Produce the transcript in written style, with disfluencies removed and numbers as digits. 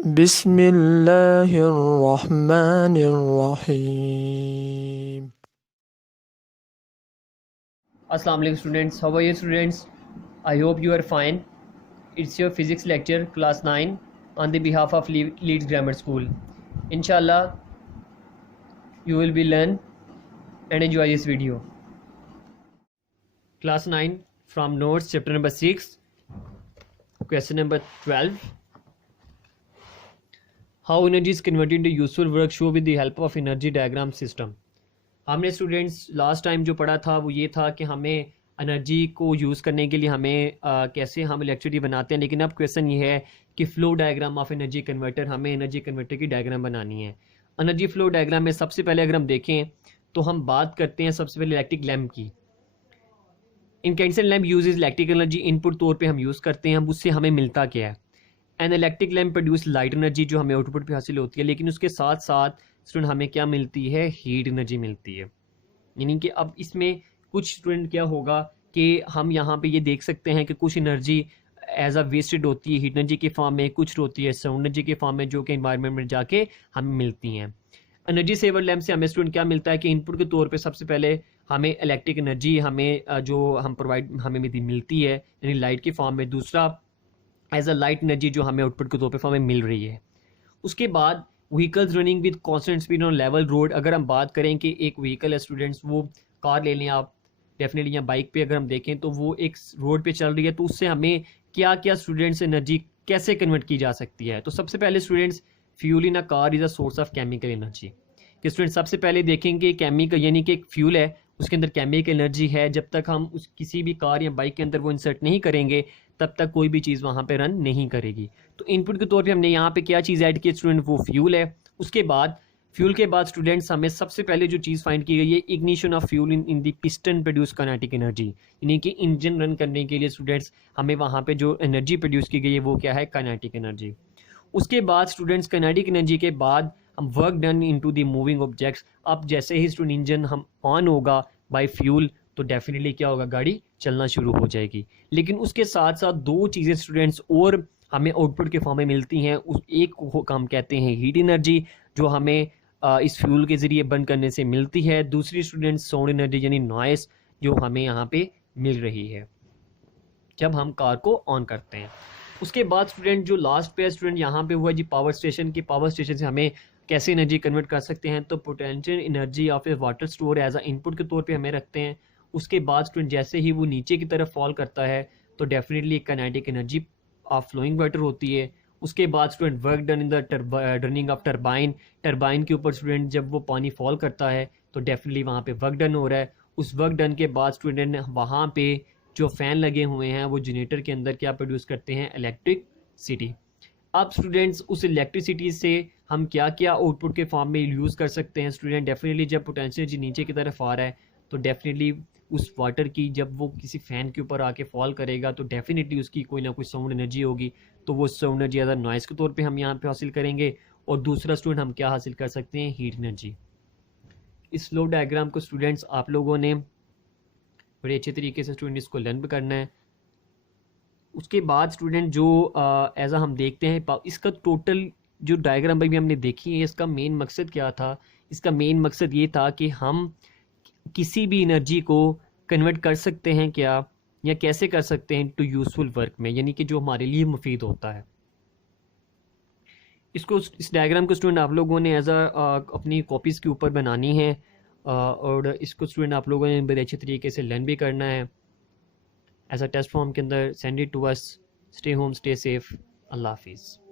बिस्मिल्लाहिर्रहमानिर्रहीम। Assalamu alaikum students, how are you students? I hope you are fine. It's your physics lecture class 9 on the behalf of Leeds Grammar School. Inshallah you will be learn and enjoy this video. Class 9 from notes chapter number 6 question number 12. How energy is converted into useful work, show with the help of energy diagram system. हमने students last time जो पढ़ा था वो ये था कि हमें energy को यूज़ करने के लिए हमें कैसे हम इलेक्ट्रिसिटी बनाते हैं, लेकिन अब क्वेश्चन ये है कि flow diagram of energy converter, हमें एनर्जी कन्वर्टर की डायग्राम बनानी है। एनर्जी फ़्लो डायग्राम में सबसे पहले अगर हम देखें तो हम बात करते हैं सबसे पहले इलेक्ट्रिक लैम्प की। Incandescent lamp uses electric energy input तौर पर हम यूज़ करते हैं। उससे हमें मिलता क्या है? An electric lamp produce light energy जो हमें आउटपुट पे हासिल होती है, लेकिन उसके साथ साथ स्टूडेंट हमें क्या मिलती है? हीट एनर्जी मिलती है। यानी कि अब इसमें कुछ स्टूडेंट क्या होगा कि हम यहाँ पे ये देख सकते हैं कि कुछ एनर्जी एज अ वेस्टेड होती है हीट एनर्जी के फॉर्म में, कुछ होती है साउंड एनर्जी के फॉर्म में जो कि एनवायरनमेंट में जाके हमें मिलती हैं। एनर्जी सेवर लैम्प से हमें स्टूडेंट क्या मिलता है कि इनपुट के तौर पे सबसे पहले हमें इलेक्ट्रिक एनर्जी हमें जो हम प्रोवाइड हमें मिलती है यानी लाइट के फॉर्म में। दूसरा एज अ लाइट एनर्जी जो हमें आउटपुट के तौर पे हमें मिल रही है। उसके बाद vehicles running with constant speed on level road. अगर हम बात करें कि एक व्हीकल है स्टूडेंट्स, वो कार ले लें आप डेफिनेटली, या बाइक पे अगर हम देखें तो वो एक रोड पे चल रही है, तो उससे हमें क्या क्या स्टूडेंट्स एनर्जी कैसे कन्वर्ट की जा सकती है? तो सबसे पहले students fuel in a car is a source of chemical energy. कि स्टूडेंट सबसे पहले देखेंगे केमिकल यानी कि एक फ्यूल है उसके अंदर केमिकल एनर्जी है। जब तक हम उस किसी भी कार या बाइक के अंदर वो इंसर्ट नहीं करेंगे तब तक कोई भी चीज़ वहाँ पे रन नहीं करेगी। तो इनपुट के तौर पे हमने यहाँ पे क्या चीज़ ऐड की स्टूडेंट? वो फ्यूल है। उसके बाद फ्यूल के बाद स्टूडेंट्स हमें सबसे पहले जो चीज़ फाइंड की गई है ignition of fuel in the piston produce kinetic energy. यानी कि इंजन रन करने के लिए स्टूडेंट्स हमें वहाँ पे जो एनर्जी प्रोड्यूस की गई है वो क्या है? Kinetic energy. उसके बाद स्टूडेंट्स काइनेटिक एनर्जी के बाद हम work done into the moving objects. अब जैसे ही स्टूडेंट इंजन हम ऑन होगा बाय फ्यूल तो डेफिनेटली क्या होगा? गाड़ी चलना शुरू हो जाएगी। लेकिन उसके साथ साथ दो चीज़ें स्टूडेंट्स और हमें आउटपुट के फॉर्म में मिलती हैं। उस एक को हम कहते हैं हीट एनर्जी जो हमें इस फ्यूल के ज़रिए बर्न करने से मिलती है। दूसरी स्टूडेंट्स साउंड एनर्जी यानी नॉइस जो हमें यहाँ पे मिल रही है जब हम कार को ऑन करते हैं। उसके बाद स्टूडेंट जो लास्ट पे स्टूडेंट यहाँ पे हुआ जी पावर स्टेशन की। पावर स्टेशन से हमें कैसे एनर्जी कन्वर्ट कर सकते हैं? तो पोटेंशियल एनर्जी या फिर water store as a input के तौर पे हमें रखते हैं। उसके बाद स्टूडेंट जैसे ही वो नीचे की तरफ फॉल करता है तो डेफिनेटली एक kinetic energy of flowing water होती है। उसके बाद student work done in the running of turbine. Turbine के ऊपर स्टूडेंट जब वो पानी फॉल करता है तो डेफिनेटली वहाँ पे वर्क डन हो रहा है। उस वर्क डन के बाद स्टूडेंट वहाँ पे जो फ़ैन लगे हुए हैं वो जनरेटर के अंदर क्या प्रोड्यूस करते हैं? इलेक्ट्रिसिटी। अब स्टूडेंट्स उस इलेक्ट्रिसिटी से हम क्या क्या आउटपुट के फॉर्म में यूज़ कर सकते हैं? स्टूडेंट डेफिनेटली जब पोटेंशियल एनर्जी नीचे की तरफ आ रहा है तो डेफिनेटली उस वाटर की जब वो किसी फ़ैन के ऊपर आके फॉल करेगा तो डेफिनेटली उसकी कोई ना कोई साउंड एनर्जी होगी। तो वो sound energy as a noise के तौर पे हम यहाँ पे हासिल करेंगे। और दूसरा स्टूडेंट हम क्या हासिल कर सकते हैं? Heat energy. इस फ्लो डायग्राम को स्टूडेंट्स आप लोगों ने बड़े अच्छे तरीके से स्टूडेंट इसको लर्न भी करना है। उसके बाद स्टूडेंट जो एज हम देखते हैं इसका टोटल जो डायग्राम भी हमने देखी है इसका मेन मकसद क्या था? इसका मेन मकसद ये था कि हम किसी भी एनर्जी को कन्वर्ट कर सकते हैं क्या, या कैसे कर सकते हैं टू यूज़फुल वर्क में, यानी कि जो हमारे लिए मुफीद होता है। इसको इस डायग्राम को स्टूडेंट आप लोगों ने एज अपनी कॉपीज़ के ऊपर बनानी है और इसको स्टूडेंट आप लोगों ने बड़े अच्छे तरीके से लर्न भी करना है एज अ टेस्ट फॉर्म के अंदर। Send it to us. Stay home, stay safe. अल्लाह हाफिज़।